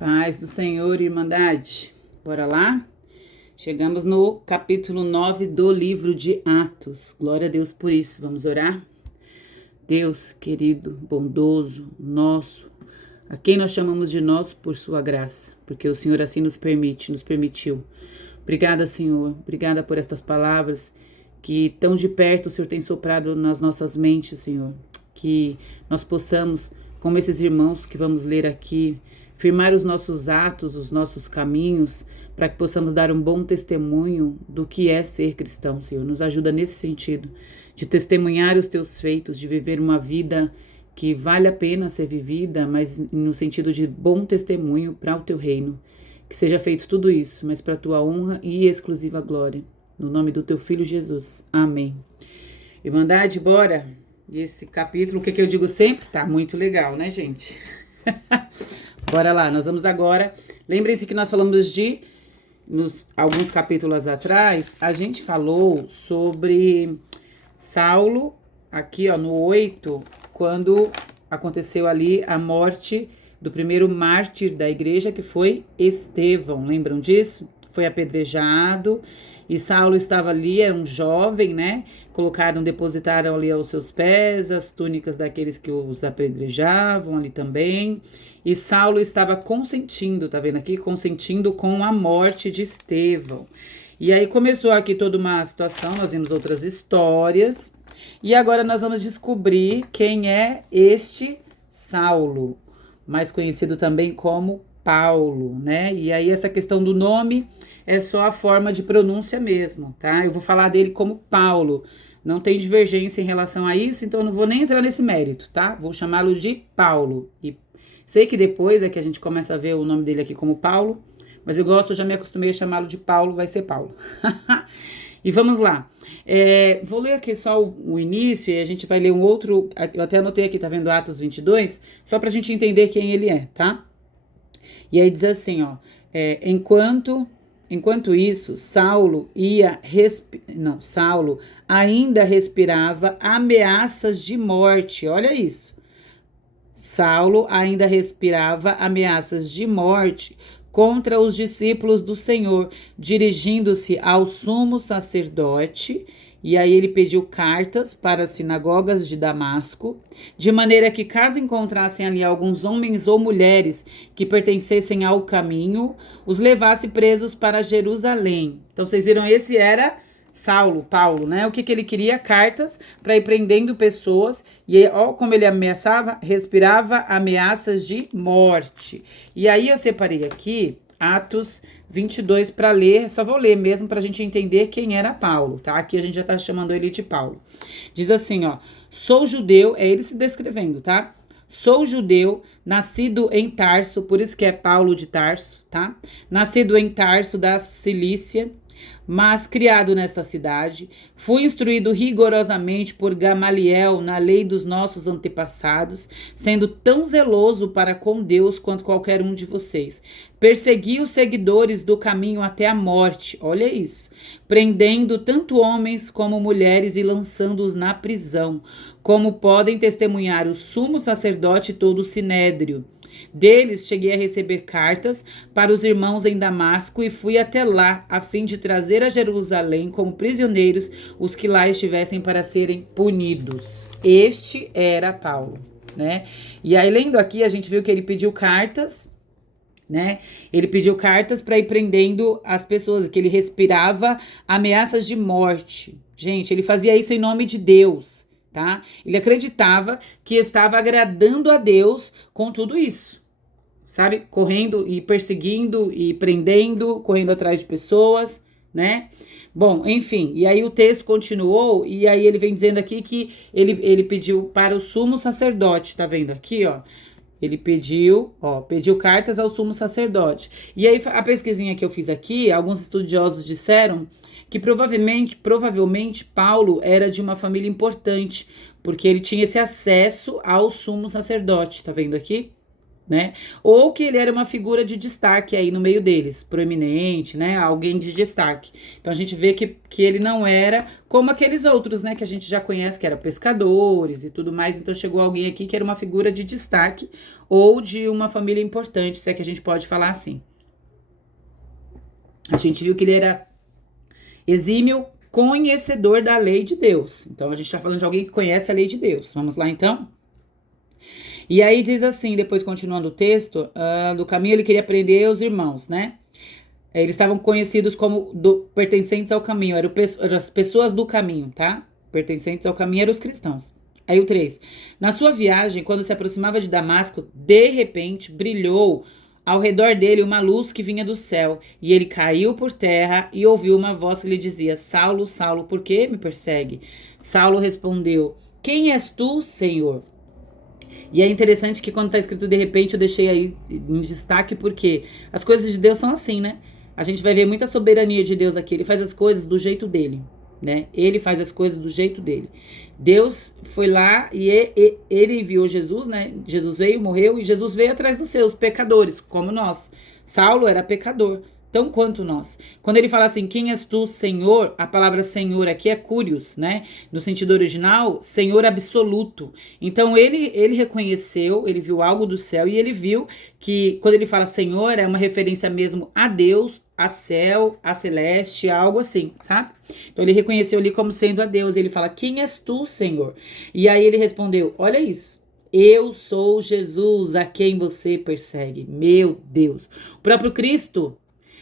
Paz do Senhor, Irmandade. Bora lá? Chegamos no capítulo 9 do livro de Atos. Glória a Deus por isso. Vamos orar? Deus querido, bondoso, nosso, a quem nós chamamos de nós por sua graça, porque o Senhor assim nos permitiu. Obrigada, Senhor. Obrigada por estas palavras que tão de perto o Senhor tem soprado nas nossas mentes, Senhor. Que nós possamos, como esses irmãos que vamos ler aqui, firmar os nossos atos, os nossos caminhos, para que possamos dar um bom testemunho do que é ser cristão, Senhor. Nos ajuda nesse sentido, de testemunhar os teus feitos, de viver uma vida que vale a pena ser vivida, mas no sentido de bom testemunho para o teu reino. Que seja feito tudo isso, mas para a tua honra e exclusiva glória. No nome do teu Filho Jesus. Amém. Irmandade, bora! E esse capítulo, o que eu digo sempre? Tá muito legal, né, gente? Bora lá, nós vamos agora. Lembrem-se que nós falamos alguns capítulos atrás, a gente falou sobre Saulo, aqui ó, no 8, quando aconteceu ali a morte do primeiro mártir da igreja, que foi Estevão. Lembram disso? Foi apedrejado. E Saulo estava ali, era um jovem, né? Depositaram ali aos seus pés as túnicas daqueles que os apedrejavam ali também. E Saulo estava consentindo, tá vendo aqui? Consentindo com a morte de Estevão. E aí começou aqui toda uma situação, nós vimos outras histórias. E agora nós vamos descobrir quem é este Saulo, mais conhecido também como Paulo, né? E aí essa questão do nome é só a forma de pronúncia mesmo, tá? Eu vou falar dele como Paulo. Não tem divergência em relação a isso, então eu não vou nem entrar nesse mérito, tá? Vou chamá-lo de Paulo. E sei que depois é que a gente começa a ver o nome dele aqui como Paulo, mas eu já me acostumei a chamá-lo de Paulo, vai ser Paulo. E vamos lá. Vou ler aqui só o início e a gente vai ler um outro, eu até anotei aqui, tá vendo Atos 22, só pra gente entender quem ele é, tá? E aí diz assim, ó, Enquanto isso, Saulo ainda respirava ameaças de morte. Olha isso. Saulo ainda respirava ameaças de morte contra os discípulos do Senhor, dirigindo-se ao sumo sacerdote. E aí ele pediu cartas para as sinagogas de Damasco, de maneira que caso encontrassem ali alguns homens ou mulheres que pertencessem ao caminho, os levasse presos para Jerusalém. Então vocês viram, esse era Paulo, né? O que ele queria? Cartas para ir prendendo pessoas. E ó, como ele ameaçava, respirava ameaças de morte. E aí eu separei aqui Atos 22 para ler, só vou ler mesmo para a gente entender quem era Paulo, tá? Aqui a gente já tá chamando ele de Paulo. Diz assim, ó, sou judeu, é ele se descrevendo, tá? Sou judeu, nascido em Tarso, por isso que é Paulo de Tarso, tá? Nascido em Tarso da Cilícia, mas criado nesta cidade, fui instruído rigorosamente por Gamaliel na lei dos nossos antepassados, sendo tão zeloso para com Deus quanto qualquer um de vocês. Persegui os seguidores do caminho até a morte, olha isso, prendendo tanto homens como mulheres e lançando-os na prisão, como podem testemunhar o sumo sacerdote e todo o sinédrio. Deles cheguei a receber cartas para os irmãos em Damasco e fui até lá a fim de trazer a Jerusalém como prisioneiros os que lá estivessem para serem punidos. Este era Paulo, né? E aí lendo aqui a gente viu que ele pediu cartas, né? Ele pediu cartas para ir prendendo as pessoas, que ele respirava ameaças de morte. Gente, ele fazia isso em nome de Deus, tá? Ele acreditava que estava agradando a Deus com tudo isso, sabe? Correndo e perseguindo e prendendo, correndo atrás de pessoas, né? Bom, enfim, e aí o texto continuou e aí ele vem dizendo aqui que ele pediu para o sumo sacerdote, tá vendo aqui, ó? Ele pediu cartas ao sumo sacerdote. E aí a pesquisinha que eu fiz aqui, alguns estudiosos disseram que provavelmente Paulo era de uma família importante, porque ele tinha esse acesso ao sumo sacerdote, tá vendo aqui? né? Ou que ele era uma figura de destaque aí no meio deles, proeminente, né? Alguém de destaque. Então a gente vê que ele não era como aqueles outros, né? Que a gente já conhece, que eram pescadores e tudo mais. Então chegou alguém aqui que era uma figura de destaque ou de uma família importante, se é que a gente pode falar assim. A gente viu que ele era exímio conhecedor da lei de Deus. Então a gente está falando de alguém que conhece a lei de Deus. Vamos lá então? E aí diz assim, depois continuando o texto, do caminho ele queria prender os irmãos, né? Eles estavam conhecidos como pertencentes ao caminho, eram as pessoas do caminho, tá? Pertencentes ao caminho eram os cristãos. Aí o 3. Na sua viagem, quando se aproximava de Damasco, de repente brilhou ao redor dele uma luz que vinha do céu, e ele caiu por terra e ouviu uma voz que lhe dizia: Saulo, Saulo, por que me persegue? Saulo respondeu: Quem és tu, Senhor? E é interessante que quando está escrito de repente, eu deixei aí em destaque, porque as coisas de Deus são assim, né? A gente vai ver muita soberania de Deus aqui. Ele faz as coisas do jeito dele, né? Ele faz as coisas do jeito dele. Deus foi lá e ele enviou Jesus, né? Jesus veio, morreu, e Jesus veio atrás dos seus pecadores, como nós. Saulo era pecador, tão quanto nós. Quando ele fala assim, quem és tu, Senhor? A palavra Senhor aqui é Curios, né? No sentido original, Senhor absoluto. Então ele reconheceu, ele viu algo do céu e ele viu que quando ele fala Senhor é uma referência mesmo a Deus, a céu, a celeste, algo assim, sabe? Então ele reconheceu ali como sendo a Deus. Ele fala, quem és tu, Senhor? E aí ele respondeu, olha isso. Eu sou Jesus a quem você persegue. Meu Deus. O próprio Cristo,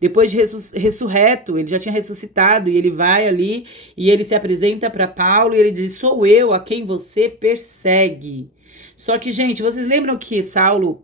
depois de ressurreto, ele já tinha ressuscitado, e ele vai ali e ele se apresenta para Paulo e ele diz, sou eu a quem você persegue. Só que, gente, vocês lembram que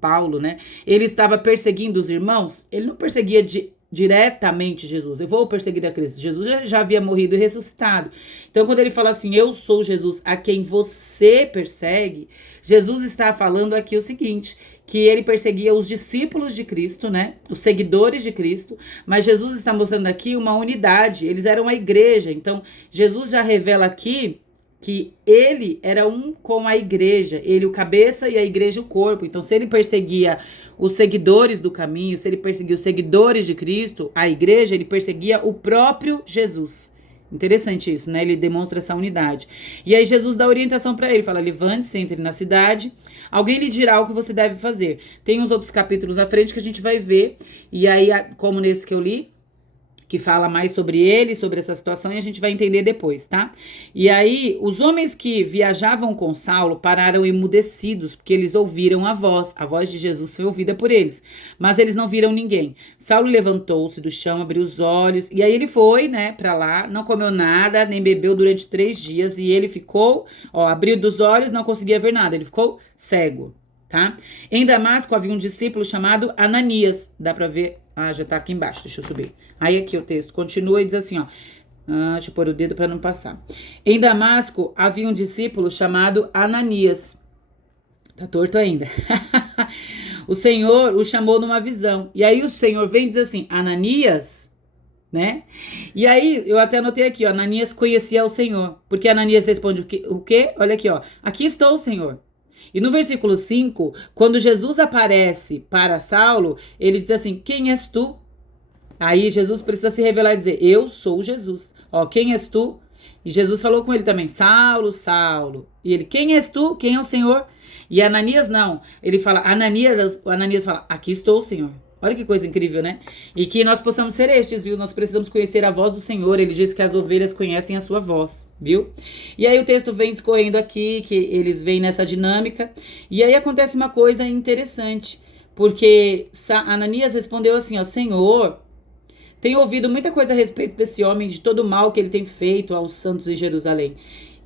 Paulo, né, ele estava perseguindo os irmãos? Ele não perseguia diretamente Jesus. Eu vou perseguir a Cristo. Jesus já havia morrido e ressuscitado. Então, quando ele fala assim, eu sou Jesus a quem você persegue, Jesus está falando aqui o seguinte, que ele perseguia os discípulos de Cristo, né? Os seguidores de Cristo. Mas Jesus está mostrando aqui uma unidade. Eles eram uma igreja. Então, Jesus já revela aqui que ele era um com a igreja, ele o cabeça e a igreja o corpo. Então, se ele perseguia os seguidores do caminho, se ele perseguia os seguidores de Cristo, a igreja, ele perseguia o próprio Jesus. Interessante isso, né? Ele demonstra essa unidade. E aí Jesus dá orientação para ele, fala, levante-se, entre na cidade, alguém lhe dirá o que você deve fazer. Tem uns outros capítulos à frente que a gente vai ver, e aí, como nesse que eu li, que fala mais sobre ele, sobre essa situação, e a gente vai entender depois, tá? E aí, os homens que viajavam com Saulo pararam emudecidos, porque eles ouviram a voz de Jesus foi ouvida por eles, mas eles não viram ninguém. Saulo levantou-se do chão, abriu os olhos, e aí ele foi, né, pra lá, não comeu nada, nem bebeu durante 3 dias, e ele ficou, abriu dos olhos, não conseguia ver nada, ele ficou cego, tá? Em Damasco havia um discípulo chamado Ananias, dá pra ver. Já tá aqui embaixo, deixa eu subir. Aí aqui o texto continua e diz assim, deixa eu pôr o dedo para não passar. Em Damasco havia um discípulo chamado Ananias. Tá torto ainda. O Senhor o chamou numa visão. E aí o Senhor vem e diz assim, Ananias, né? E aí eu até anotei aqui, Ananias conhecia o Senhor. Porque Ananias responde o quê? Olha aqui, aqui estou, Senhor. E no versículo 5, quando Jesus aparece para Saulo, ele diz assim, quem és tu? Aí Jesus precisa se revelar e dizer, eu sou Jesus. Quem és tu? E Jesus falou com ele também, Saulo, Saulo. E ele, quem és tu? Quem é o Senhor? E Ananias não. Ele fala, Ananias fala, aqui estou, Senhor. Olha que coisa incrível, né? E que nós possamos ser estes, viu? Nós precisamos conhecer a voz do Senhor. Ele diz que as ovelhas conhecem a sua voz, viu? E aí o texto vem discorrendo aqui, que eles vêm nessa dinâmica. E aí acontece uma coisa interessante. Porque Ananias respondeu assim, Senhor, tenho ouvido muita coisa a respeito desse homem, de todo o mal que ele tem feito aos santos em Jerusalém.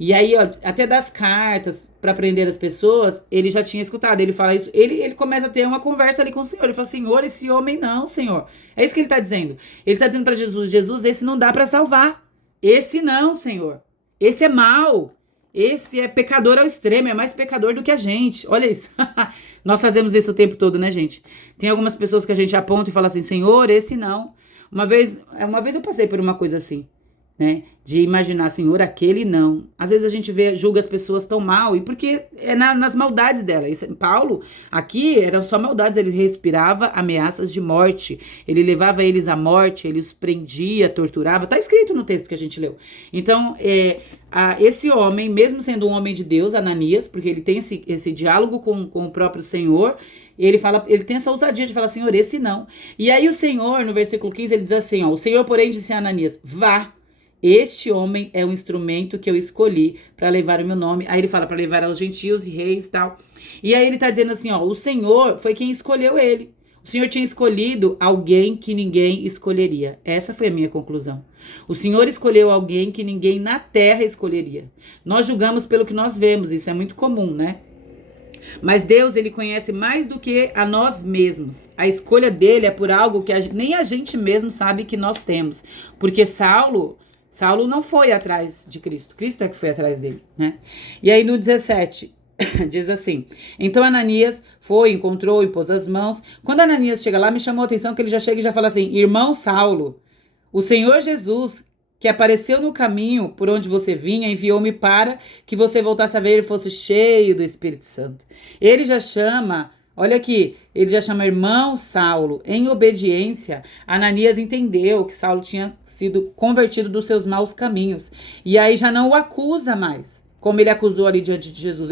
E aí, até das cartas para prender as pessoas, ele já tinha escutado. Ele fala isso, ele começa a ter uma conversa ali com o Senhor. Ele fala, Senhor, esse homem não, Senhor. É isso que ele está dizendo. Ele está dizendo para Jesus, Jesus, esse não dá para salvar. Esse não, Senhor. Esse é mau. Esse é pecador ao extremo, é mais pecador do que a gente. Olha isso. Nós fazemos isso o tempo todo, né, gente? Tem algumas pessoas que a gente aponta e fala assim, Senhor, esse não. Uma vez eu passei por uma coisa assim. né? De imaginar, Senhor, aquele não. Às vezes a gente julga as pessoas tão mal, e porque é nas maldades dela. Paulo, aqui, eram só maldades, ele respirava ameaças de morte, ele levava eles à morte, ele os prendia, torturava, tá escrito no texto que a gente leu. Então, esse homem, mesmo sendo um homem de Deus, Ananias, porque ele tem esse diálogo com o próprio Senhor, ele tem essa ousadia de falar, Senhor, esse não. E aí o Senhor, no versículo 15, ele diz assim, ó, o Senhor, porém, disse a Ananias, vá, este homem é o instrumento que eu escolhi para levar o meu nome. Aí ele fala para levar aos gentios e reis e tal. E aí ele tá dizendo assim, ó, o Senhor foi quem escolheu ele. O Senhor tinha escolhido alguém que ninguém escolheria. Essa foi a minha conclusão. O Senhor escolheu alguém que ninguém na terra escolheria. Nós julgamos pelo que nós vemos, isso é muito comum, né? Mas Deus, ele conhece mais do que a nós mesmos. A escolha dele é por algo que nem a gente mesmo sabe que nós temos. Porque Saulo não foi atrás de Cristo. Cristo é que foi atrás dele, né? E aí no 17, diz assim, então Ananias foi, encontrou, impôs as mãos. Quando Ananias chega lá, me chamou a atenção que ele já chega e já fala assim, irmão Saulo, o Senhor Jesus, que apareceu no caminho por onde você vinha, enviou-me para que você voltasse a ver e fosse cheio do Espírito Santo. Ele já chama, olha aqui, ele já chama irmão Saulo. Em obediência, Ananias entendeu que Saulo tinha sido convertido dos seus maus caminhos. E aí já não o acusa mais, como ele acusou ali diante de Jesus.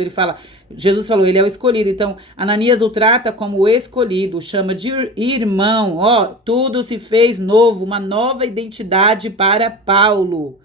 Jesus falou, ele é o escolhido. Então, Ananias o trata como o escolhido, o chama de irmão. Ó, tudo se fez novo, uma nova identidade para Paulo.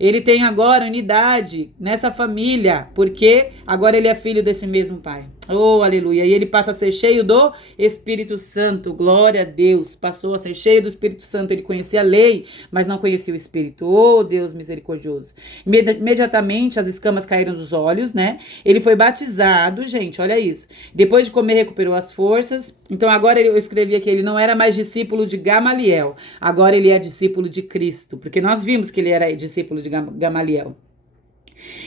Ele tem agora unidade nessa família, porque agora ele é filho desse mesmo pai. Oh, aleluia. E ele passa a ser cheio do Espírito Santo. Glória a Deus. Passou a ser cheio do Espírito Santo. Ele conhecia a lei, mas não conhecia o Espírito. Oh, Deus misericordioso. Imediatamente as escamas caíram dos olhos, né? Ele foi batizado, gente, olha isso. Depois de comer, recuperou as forças. Então agora eu escrevi aqui, ele não era mais discípulo de Gamaliel. Agora ele é discípulo de Cristo. Porque nós vimos que ele era discípulo de Gamaliel.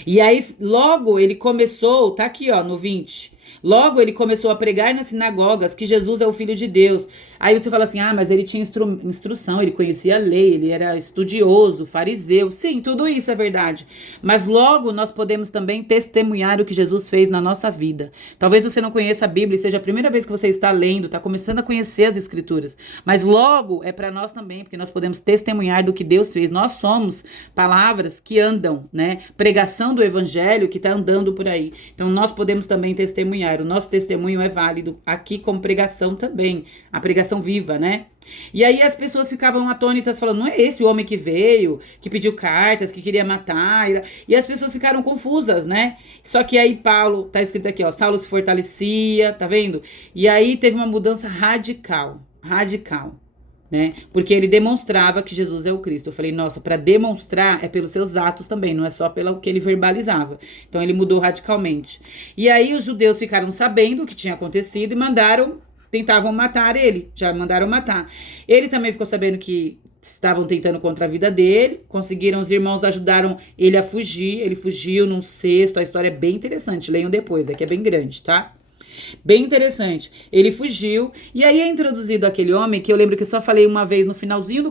E aí logo ele começou, tá aqui ó, no 20. Logo ele começou a pregar nas sinagogas que Jesus é o Filho de Deus. Aí você fala assim, mas ele tinha instrução, ele conhecia a lei, ele era estudioso, fariseu. Sim, tudo isso é verdade. Mas logo nós podemos também testemunhar o que Jesus fez na nossa vida. Talvez você não conheça a Bíblia e seja a primeira vez que você está lendo, está começando a conhecer as Escrituras. Mas logo é para nós também, porque nós podemos testemunhar do que Deus fez. Nós somos palavras que andam, né? Pregação do Evangelho que está andando por aí. Então nós podemos também testemunhar. O nosso testemunho é válido aqui como pregação também, a pregação viva, né? E aí as pessoas ficavam atônitas falando, não é esse o homem que veio, que pediu cartas, que queria matar, e as pessoas ficaram confusas, né? Só que aí Paulo, tá escrito aqui, ó, Saulo se fortalecia, tá vendo? E aí teve uma mudança radical, né? Porque ele demonstrava que Jesus é o Cristo. Eu falei, nossa, para demonstrar é pelos seus atos também, não é só pelo que ele verbalizava. Então ele mudou radicalmente. E aí os judeus ficaram sabendo o que tinha acontecido e tentavam matar ele, já mandaram matar. Ele também ficou sabendo que estavam tentando contra a vida dele, conseguiram, os irmãos ajudaram ele a fugir, ele fugiu num cesto, a história é bem interessante, leiam depois, aqui é bem grande, tá? Bem interessante. Ele fugiu e aí é introduzido aquele homem que eu lembro que eu só falei uma vez no finalzinho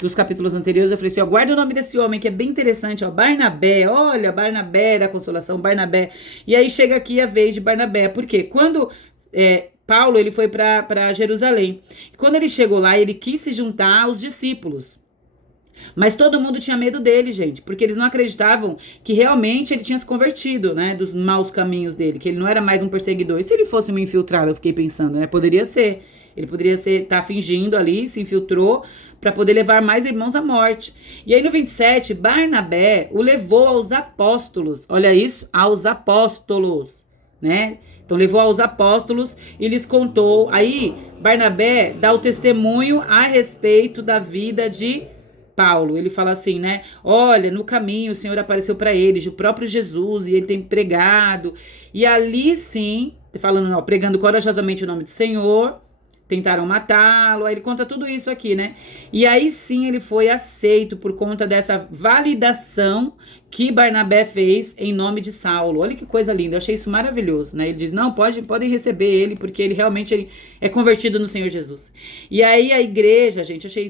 dos capítulos anteriores, eu falei assim, ó, guarda o nome desse homem que é bem interessante, ó, Barnabé, olha, Barnabé da Consolação, Barnabé. E aí chega aqui a vez de Barnabé, porque quando Paulo, ele foi para Jerusalém, quando ele chegou lá, ele quis se juntar aos discípulos. Mas todo mundo tinha medo dele, gente, porque eles não acreditavam que realmente ele tinha se convertido, né, dos maus caminhos dele, que ele não era mais um perseguidor. E se ele fosse um infiltrado, eu fiquei pensando, né, poderia ser. Ele poderia tá fingindo ali, se infiltrou para poder levar mais irmãos à morte. E aí no 27, Barnabé o levou aos apóstolos, olha isso, aos apóstolos, né? Então levou aos apóstolos e lhes contou. Aí Barnabé dá o testemunho a respeito da vida de Paulo. Ele fala assim, né? Olha, no caminho o Senhor apareceu para eles, o próprio Jesus, e ele tem pregado. E ali sim, falando, ó, pregando corajosamente o nome do Senhor, tentaram matá-lo, aí ele conta tudo isso aqui, né? E aí sim ele foi aceito por conta dessa validação que Barnabé fez em nome de Saulo. Olha que coisa linda, eu achei isso maravilhoso, né? Ele diz, não, podem receber ele, porque ele realmente é convertido no Senhor Jesus. E aí a igreja, gente, achei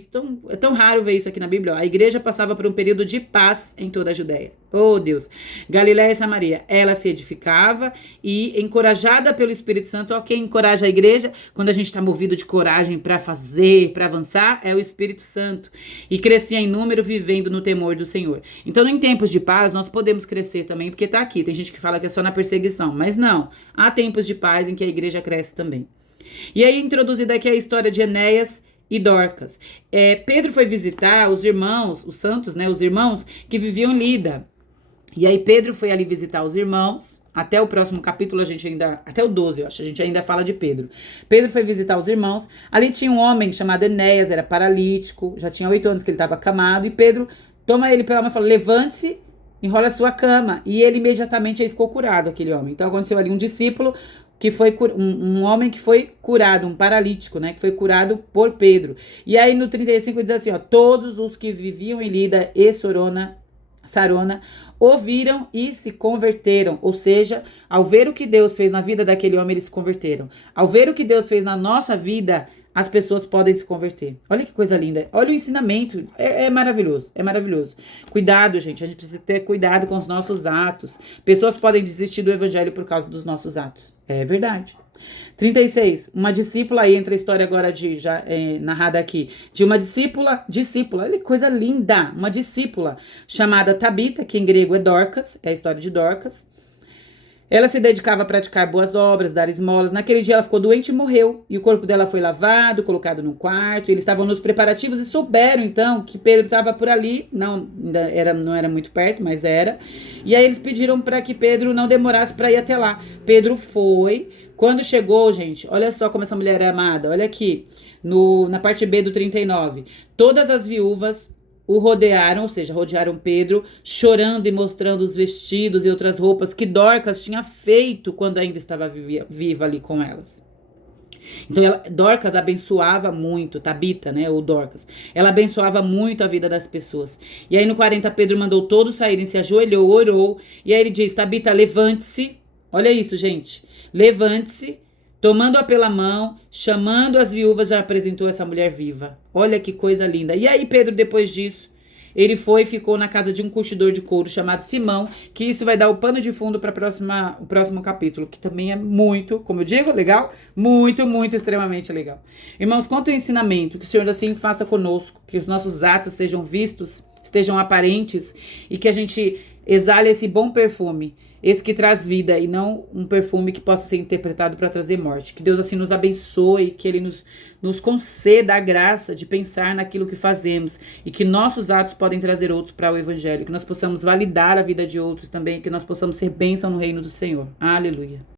tão raro ver isso aqui na Bíblia, ó, a igreja passava por um período de paz em toda a Judéia. Oh, Deus. Galiléia e Samaria, ela se edificava e encorajada pelo Espírito Santo, ó, quem encoraja a igreja, quando a gente está movido de coragem para fazer, para avançar, é o Espírito Santo. E crescia em número, vivendo no temor do Senhor. Então, em tempos de paz, nós podemos crescer também, porque tá aqui, tem gente que fala que é só na perseguição, mas não, há tempos de paz em que a igreja cresce também. E aí, introduzida aqui a história de Enéas e Dorcas. Pedro foi visitar os irmãos, os santos, né, os irmãos que viviam em Lida. E aí Pedro foi ali visitar os irmãos, até o próximo capítulo até o 12 eu acho, a gente ainda fala de Pedro. Pedro foi visitar os irmãos, ali tinha um homem chamado Enéas, era paralítico, já tinha 8 anos que ele estava acamado, e Pedro toma ele pela mão e fala, levante-se, enrola a sua cama, e ele imediatamente ele ficou curado, aquele homem. Então aconteceu ali um discípulo, que foi um homem que foi curado, um paralítico, né, que foi curado por Pedro. E aí no 35 diz assim, ó, todos os que viviam em Lida e Sarona, ouviram e se converteram, ou seja, ao ver o que Deus fez na vida daquele homem, eles se converteram. Ao ver o que Deus fez na nossa vida, as pessoas podem se converter. Olha que coisa linda, olha o ensinamento, é maravilhoso, é maravilhoso. Cuidado, gente, a gente precisa ter cuidado com os nossos atos. Pessoas podem desistir do evangelho por causa dos nossos atos, é verdade. 36, uma discípula, aí entra a história agora narrada aqui, de uma discípula, olha que coisa linda, uma discípula chamada Tabita, que em grego é Dorcas, é a história de Dorcas. Ela se dedicava a praticar boas obras, dar esmolas. Naquele dia ela ficou doente e morreu. E o corpo dela foi lavado, colocado num quarto. E eles estavam nos preparativos e souberam, então, que Pedro estava por ali. Não era muito perto, mas era. E aí eles pediram para que Pedro não demorasse para ir até lá. Pedro foi. Quando chegou, gente, olha só como essa mulher é amada. Olha aqui, na parte B do 39. Todas as viúvas o rodearam, ou seja, rodearam Pedro, chorando e mostrando os vestidos e outras roupas que Dorcas tinha feito quando ainda estava viva ali com elas. Então, Dorcas abençoava muito, Tabita, né, ou Dorcas, ela abençoava muito a vida das pessoas. E aí no 40, Pedro mandou todos saírem, se ajoelhou, orou, e aí ele diz, Tabita, levante-se, olha isso, gente, levante-se, tomando-a pela mão, chamando as viúvas, já apresentou essa mulher viva. Olha que coisa linda. E aí Pedro, depois disso, ele foi e ficou na casa de um curtidor de couro chamado Simão, que isso vai dar o pano de fundo para o próximo capítulo, que também é muito, como eu digo, legal, muito, muito, extremamente legal. Irmãos, quanto ao ensinamento, que o Senhor assim faça conosco, que os nossos atos sejam vistos, estejam aparentes, e que a gente exale esse bom perfume, esse que traz vida e não um perfume que possa ser interpretado para trazer morte. Que Deus assim nos abençoe, que Ele nos conceda a graça de pensar naquilo que fazemos e que nossos atos podem trazer outros para o Evangelho, que nós possamos validar a vida de outros também, que nós possamos ser bênção no reino do Senhor. Aleluia.